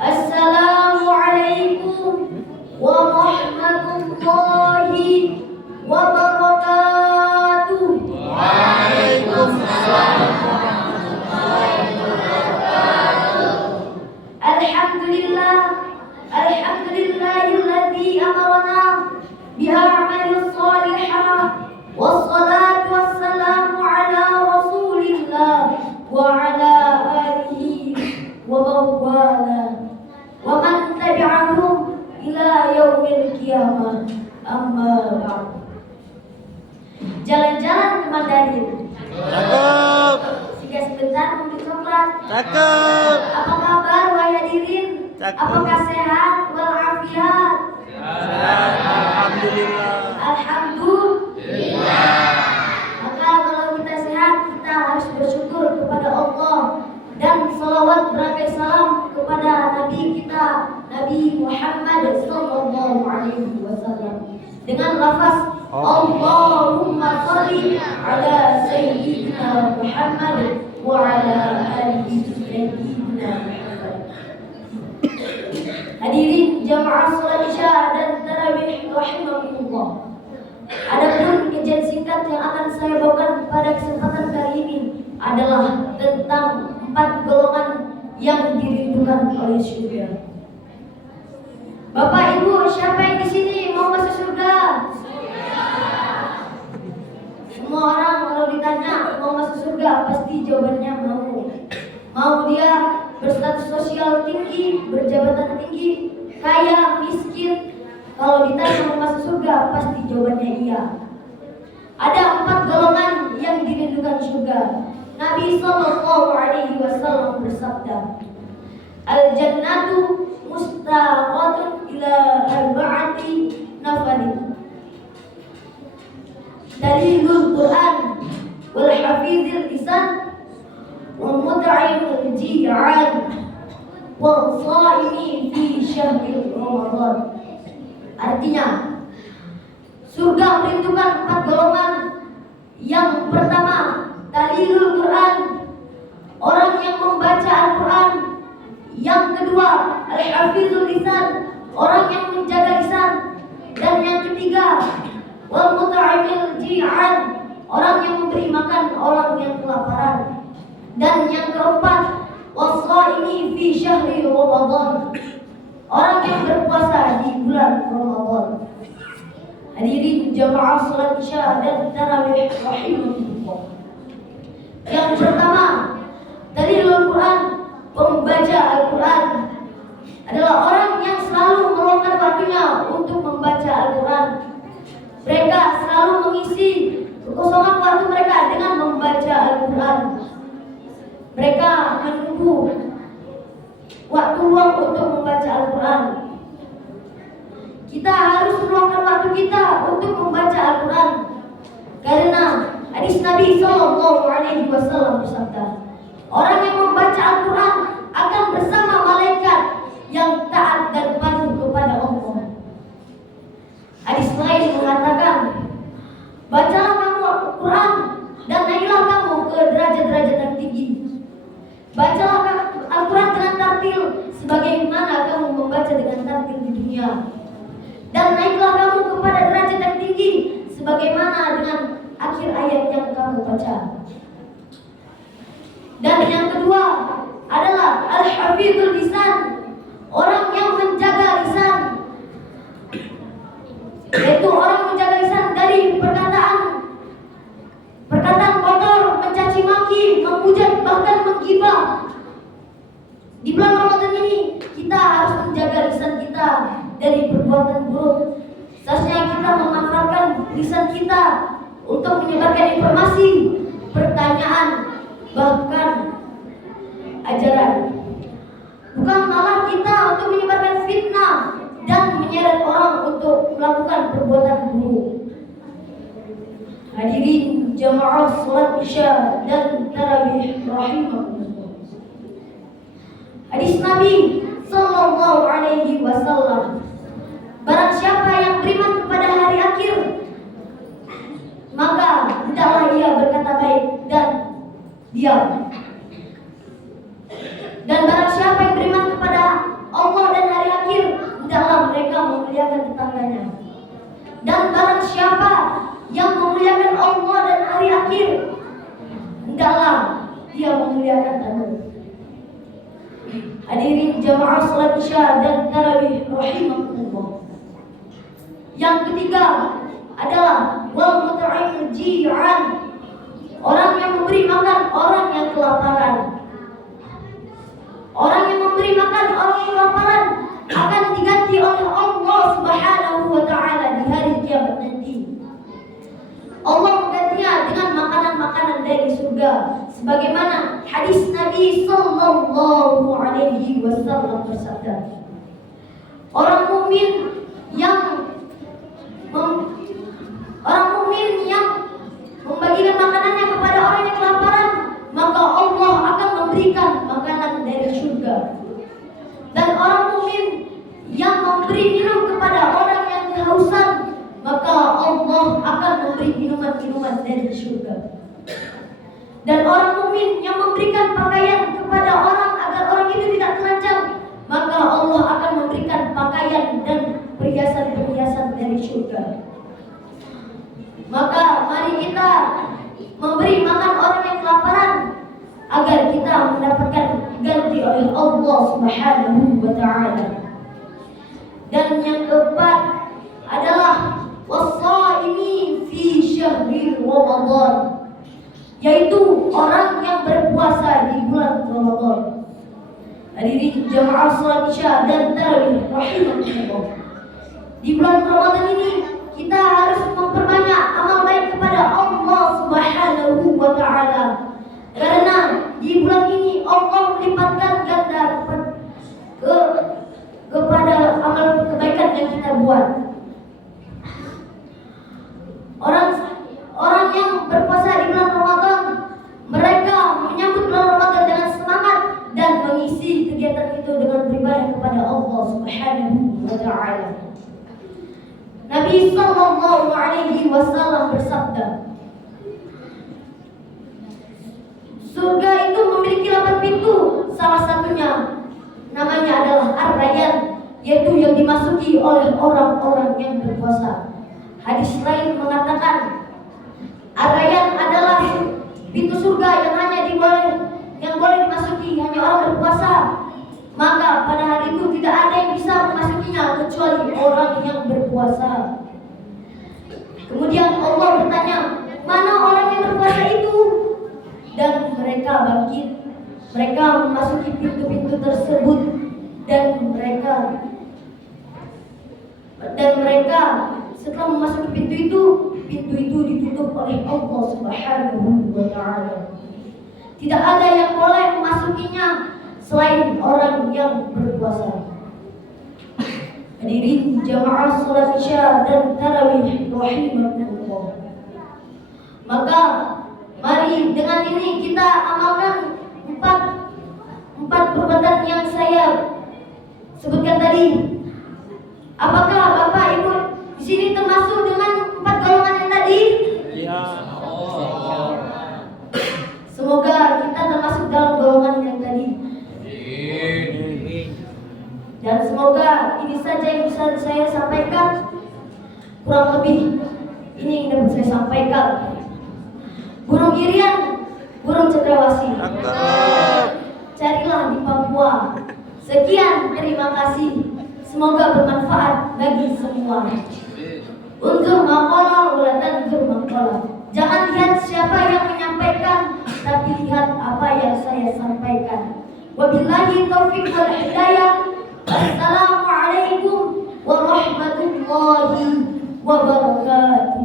Assalamualaikum warahmatullahi wabarakatuh. Waalaikumsalam. Alhamdulillahilladzi amarna bi'amalil salihah wassalatu wassalamu ala rasulillah wa ala alihi wa mawala wa man tabi'ahum ila yaumil qiyamah, amma ba'd. Jalan-jalan ke Mandarin. Cakep. Singgah sebentar membeli coklat. Cakep. Apa kabar wahai hadirin? Cakep. Apakah sehat walafiat? Alhamdulillah. Alhamdulillah. Maka kalau kita sehat, kita harus bersyukur kepada Allah dan salawat berakai salam kepada Nabi kita, Nabi Muhammad sallallahu alaihi wasallam, dengan lafaz Allahumma shalli ala sayyidina Muhammad wa ala alihi sayyidina Muhammad. Hadirin jamaah salat Isya dan tarawih rahimakumullah. Adapun kajian singkat yang akan saya bawakan pada kesempatan kali ini adalah tentang 4 golongan yang dirindukan oleh surga. Bapak Ibu, siapa yang di sini mau masuk surga? Semua orang kalau ditanya mau masuk surga pasti jawabannya mau. Mau dia berstatus sosial tinggi, berjabatan tinggi, kaya, miskin. Kalau ditanya mau masuk surga pasti jawabannya iya. Ada 4 golongan yang dirindukan surga. Nabi sallallahu alaihi wasallam bersabda, "Al-jannatu mustaqatun ila arba'ati nafarin." Dalilul Quran wal hafizil lisan wal mut'imul ji'an wal shaimi fi syahril Ramadan. Artinya, surga merindukan 4 golongan. Yang pertama, dalilul Quran, orang yang membaca Al-Quran. Yang kedua, al-hafizul lisan, orang yang menjaga lisan. Dan yang ketiga, wal mut'imil ji'an, orang yang memberi makan orang yang kelaparan. Dan yang keempat, was-shaimi fi syahri Ramadan, orang yang berpuasa di bulan Ramadan. Hadirin jamaah salat Isya dan tarawih rahimakumullah. Yang pertama, dalilul Quran, pembaca Al-Quran adalah orang yang selalu meluangkan waktunya untuk membaca Al-Quran. Mereka selalu mengisi kekosongan waktu mereka dengan membaca Al-Quran. Mereka menunggu waktu luang untuk membaca Al-Quran. Kita harus meluangkan waktu kita untuk membaca Al-Quran, karena hadis Nabi sallallahu alaihi wasallam bersabda, orang yang membaca Al-Quran akan bersama malaikat yang taat dan patuh kepada Allah. Hadis lain mengatakan, bacalah kamu Al-Quran dan naiklah kamu ke derajat-derajat yang tinggi. Bacalah Al-Quran dengan tartil sebagaimana kamu membaca dengan tartil di dunia. Dan naiklah kamu kepada derajat yang tinggi sebagaimana dengan akhir ayat yang kamu baca. Dan yang kedua adalah al-hafizul lisan, orang yang menjaga lisan, yaitu orang menjaga lisan dari perkataan kotor, mencaci maki, menghujat, bahkan menggibah. Di bulan Ramadan ini kita harus menjaga lisan kita dari perbuatan buruk. Seharusnya kita memanfaatkan lisan kita untuk menyebarkan informasi, pertanyaan, bahkan ajaran. Bukan malah kita untuk menyebarkan fitnah dan menyeret orang untuk melakukan perbuatan buruk. Hadirin jamaah salat Isya dan tarawih rahimakumullah. Hadis Nabi sallallahu alaihi wasallam, barang siapa yang beriman kepada hari akhir, maka hendaklah ia berkata baik dan diam. Dan barang siapa barang siapa yang memuliakan Allah dan hari akhir, hendaklah dia memuliakan tamu. Hadirin jamaah salat Isya dan tarawih rahimakumullah. Yang ketiga adalah wal mut'imul ji'an, orang yang memberi makan orang yang kelaparan. Orang yang memberi makan orang yang kelaparan akan diganti oleh Allah Subhanahu wa taala di hari kiamat nanti. Allah menggantinya dengan makanan-makanan dari surga, sebagaimana hadis Nabi sallallahu alaihi wasallam bersabda, orang mukmin yang membagikan makanannya kepada orang yang kelaparan, maka Allah akan memberikan makanan dari surga. Dan orang mukmin yang memberi minum kepada orang yang kehausan, maka Allah akan memberi minuman-minuman dari surga. Dan orang mukmin yang memberikan pakaian kepada orang agar orang itu tidak telanjang, maka Allah akan memberikan pakaian dan perhiasan-perhiasan dari surga. Maka mari kita memberi makan orang yang kelaparan agar kita mendapatkan ganti oleh Allah Subhanahu wa taala. Dan yang keempat adalah was-shaimi fi syahri Ramadan, yaitu orang yang berpuasa di bulan Ramadan. Hadirin jamaah salat Isya dan tarawih rahimakumullah. Di bulan Ramadan ini kita harus memperbanyak amal baik kepada Allah Subhanahu wa taala. Karena di bulan ini Allah melipatkan ganda kepada amal kebaikan yang kita buat. Orang yang berpuasa di bulan Ramadan, mereka menyambut bulan Ramadan dengan semangat dan mengisi kegiatan itu dengan beribadah kepada Allah Subhanahu wa taala. Nabi sallallahu alaihi wasallam bersabda, surga itu memiliki 8 pintu, salah satunya namanya adalah Ar-Rayyan, yaitu yang dimasuki oleh orang-orang yang berpuasa. Hadis lain mengatakan Ar-Rayyan adalah pintu surga yang boleh dimasuki hanya orang berpuasa. Maka pada hari itu tidak ada yang bisa memasukinya kecuali orang yang berpuasa. Kemudian Allah bertanya, mana orang yang berpuasa itu? Dan mereka bangkit. Mereka memasuki pintu-pintu tersebut dan mereka setelah memasuki pintu itu ditutup oleh Allah Subhanahu wa taala. Tidak ada yang boleh memasukinya selain orang yang berpuasa. Hadirin jamaah salat Isya dan tarawih rahimakumullah. Maka mari dengan ini kita amalkan empat perbuatan yang saya sebutkan tadi. Apakah Bapak Ibu di sini termasuk dengan 4 golongan yang tadi? Ya. Semoga kita termasuk dalam golongan yang tadi. Dan semoga ini saja yang bisa saya sampaikan. Kurang lebih ini yang dapat saya sampaikan. Burung irian, burung cendrawasih, carilah di Papua. Sekian, terima kasih. Semoga bermanfaat bagi semua. Untuk maqala ulatan untuk maqala. Jangan lihat siapa yang menyampaikan, tapi lihat apa yang saya sampaikan. Wabillahi taufiq wal hidayah. Assalamualaikum warahmatullahi wabarakatuh.